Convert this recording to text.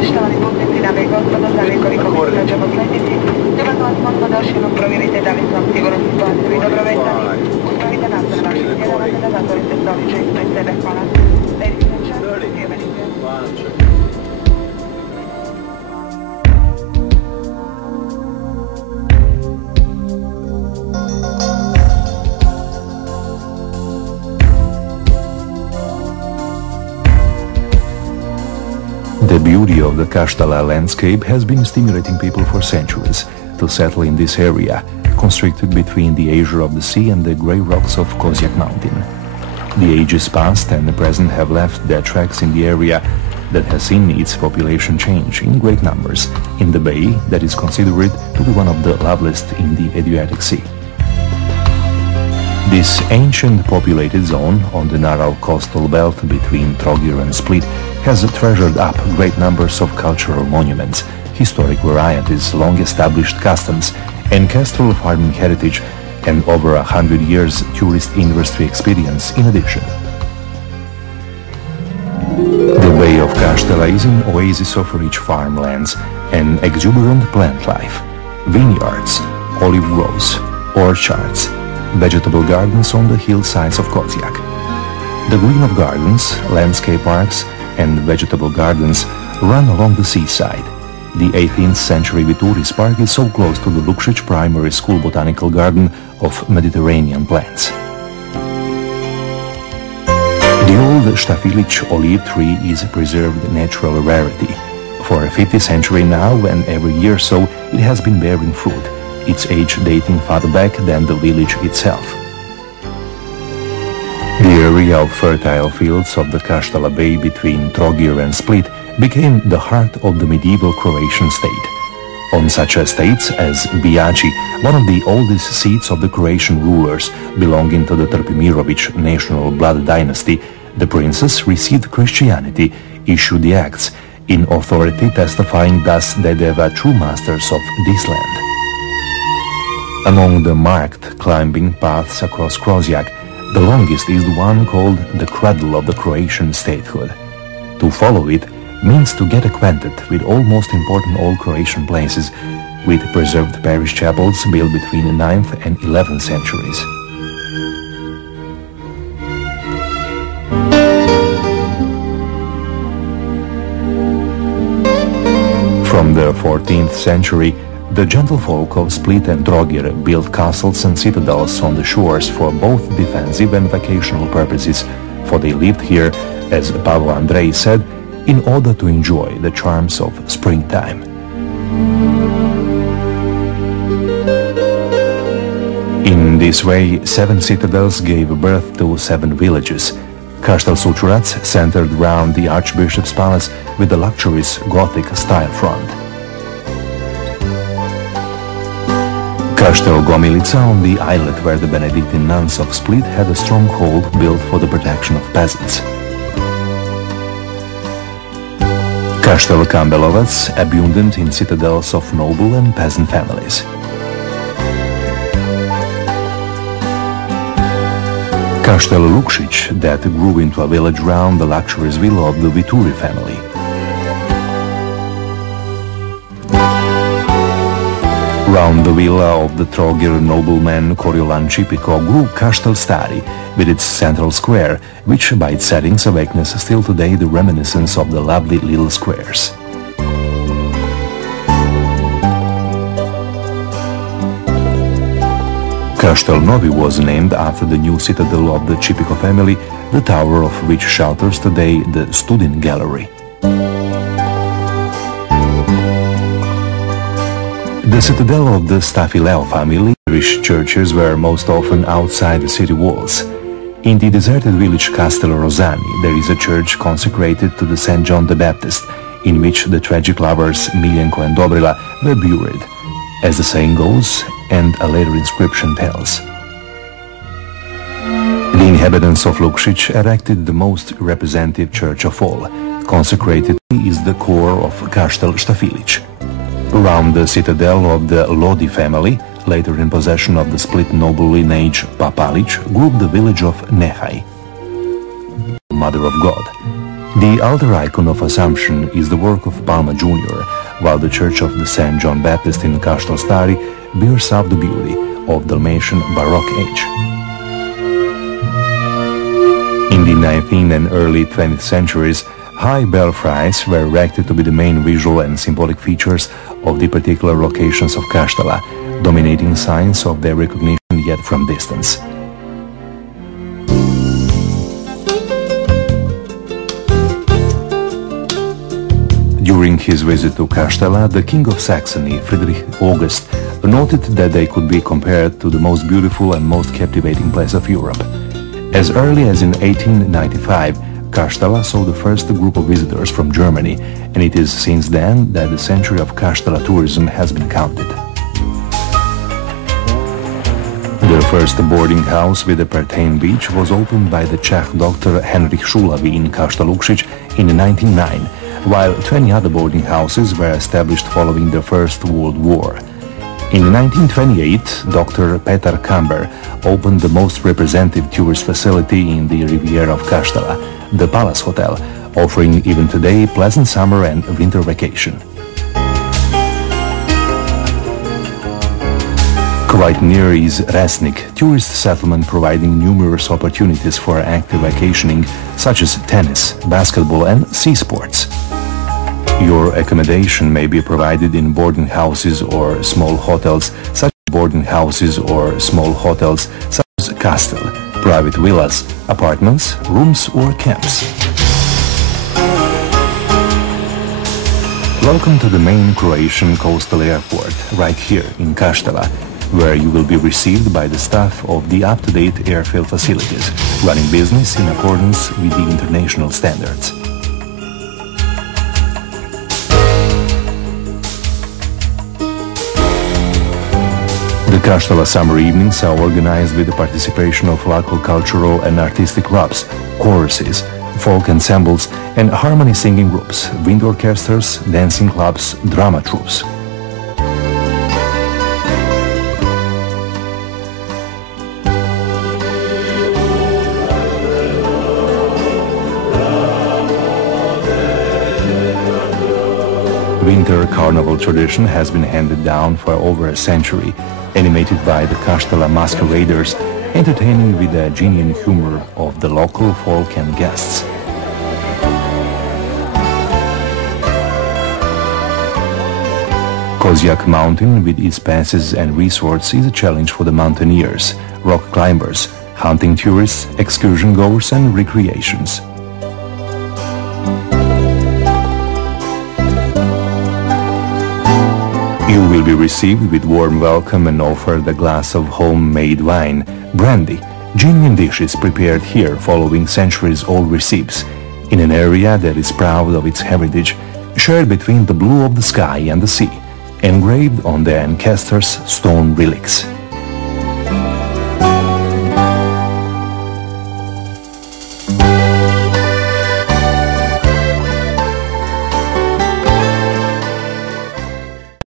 Poštovani putnici, dame i gospodo, za nekoliko minuta ćemo sletjeti. Dodatno vas molimo da još jednom provjerite da li su vam sigurnosni pasovi dobro vezani. Uspravite nadzor vaših sjedala te da zatvorite stoliće ispred sebe. Hvala. Ladies and gentlemen, dear passengers. The beauty of the Kaštela landscape has been stimulating people for centuries to settle in this area, constricted between the azure of the sea and the grey rocks of Kozjak mountain. The ages past and the present have left their tracks in the area that has seen its population change in great numbers in the bay that is considered to be one of the loveliest in the Adriatic Sea. This ancient populated zone on the narrow coastal belt between Trogir and Split has treasured up great numbers of cultural monuments, historic varieties, long-established customs, ancestral farming heritage, and over 100 years tourist industry experience in addition. The Bay of Kaštela is an oasis of rich farmlands and exuberant plant life, vineyards, olive groves, orchards, vegetable gardens on the hillsides of Kozjak. The green of gardens, landscape parks, and vegetable gardens run along the seaside. The 18th century Vituris Park is so close to the Lukšić Primary School Botanical Garden of Mediterranean plants. The old Štafilić olive tree is a preserved natural rarity. For a 50th century now, and every year so, it has been bearing fruit, its age dating farther back than the village itself. The area of fertile fields of the Kaštela Bay between Trogir and Split became the heart of the medieval Croatian state. On such estates as Bijaći, one of the oldest seats of the Croatian rulers belonging to the Trpimirović national blood dynasty, the princes received Christianity, issued the acts, in authority testifying thus that they were true masters of this land. Among the marked climbing paths across Kozjak, the longest is the one called the cradle of the Croatian statehood. To follow it means to get acquainted with all most important old Croatian places, with preserved parish chapels built between the 9th and 11th centuries. From the 14th century, the gentlefolk of Split and Trogir built castles and citadels on the shores for both defensive and vacational purposes, for they lived here, as Pavel Andrei said, in order to enjoy the charms of springtime. In this way, 7 citadels gave birth to 7 villages. Kaštel Sučurac centered round the Archbishop's palace with a luxurious Gothic style front. Kaštel Gomilica on the islet where the Benedictine nuns of Split had a stronghold built for the protection of peasants. Kaštel Kambelovac, abundant in citadels of noble and peasant families. Kaštel Lukšić, that grew into a village round the luxurious villa of the Vituri family. Round the villa of the Trogir nobleman Koriolan Čipiko grew Kaštel Stari, with its central square, which by its settings awakens still today the reminiscence of the lovely little squares. Kaštel Novi was named after the new citadel of the Čipiko family, the tower of which shelters today the Studin Gallery. The citadel of the Stafileo family, Irish churches were most often outside the city walls. In the deserted village Kastela Rosani, there is a church consecrated to the St. John the Baptist, in which the tragic lovers Miljenko and Dobrila were buried, as the saying goes, and a later inscription tells. The inhabitants of Lukšić erected the most representative church of all. Consecrated is the core of Kaštel Štafilić. Around the citadel of the Lodi family, later in possession of the Split noble lineage Papalić, grew the village of Nehaj, Mother of God. The altar icon of Assumption is the work of Palma Jr., while the Church of the St. John Baptist in Kaštela Stari bears up the beauty of Dalmatian Baroque age. In the 19th and early 20th centuries, high belfries were erected to be the main visual and symbolic features of the particular locations of Kaštela, dominating signs of their recognition yet from distance. During his visit to Kaštela, the King of Saxony, Friedrich August, noted that they could be compared to the most beautiful and most captivating place of Europe. As early as in 1895, Kaštela saw the first group of visitors from Germany, and it is since then that the century of Kaštela tourism has been counted. The first boarding house with a Pertain beach was opened by the Czech doctor Henrik Šulavy in Kaštelukšić in 1909, while 20 other boarding houses were established following the First World War. In 1928, Dr. Petar Kamber opened the most representative tourist facility in the Riviera of Kaštela, the Palace Hotel, offering even today pleasant summer and winter vacation. Quite near is Resnik, tourist settlement providing numerous opportunities for active vacationing such as tennis, basketball and sea sports. Your accommodation may be provided in boarding houses or small hotels such as Kastela, private villas, apartments, rooms or camps. Welcome to the main Croatian coastal airport, right here in Kaštela, where you will be received by the staff of the up-to-date airfield facilities, running business in accordance with the international standards. The Kaštela summer evenings are organized with the participation of local cultural and artistic clubs, choruses, folk ensembles and harmony singing groups, wind orchestras, dancing clubs, drama troupes. Winter carnival tradition has been handed down for over a century, animated by the Kaštela masqueraders, entertaining with the genuine humor of the local folk and guests. Kozjak Mountain, with its passes and resorts, is a challenge for the mountaineers, rock climbers, hunting tourists, excursion goers and recreations. You will be received with warm welcome and offered a glass of homemade wine, brandy, genuine dishes prepared here following centuries-old recipes, in an area that is proud of its heritage, shared between the blue of the sky and the sea, engraved on the ancestors' stone relics.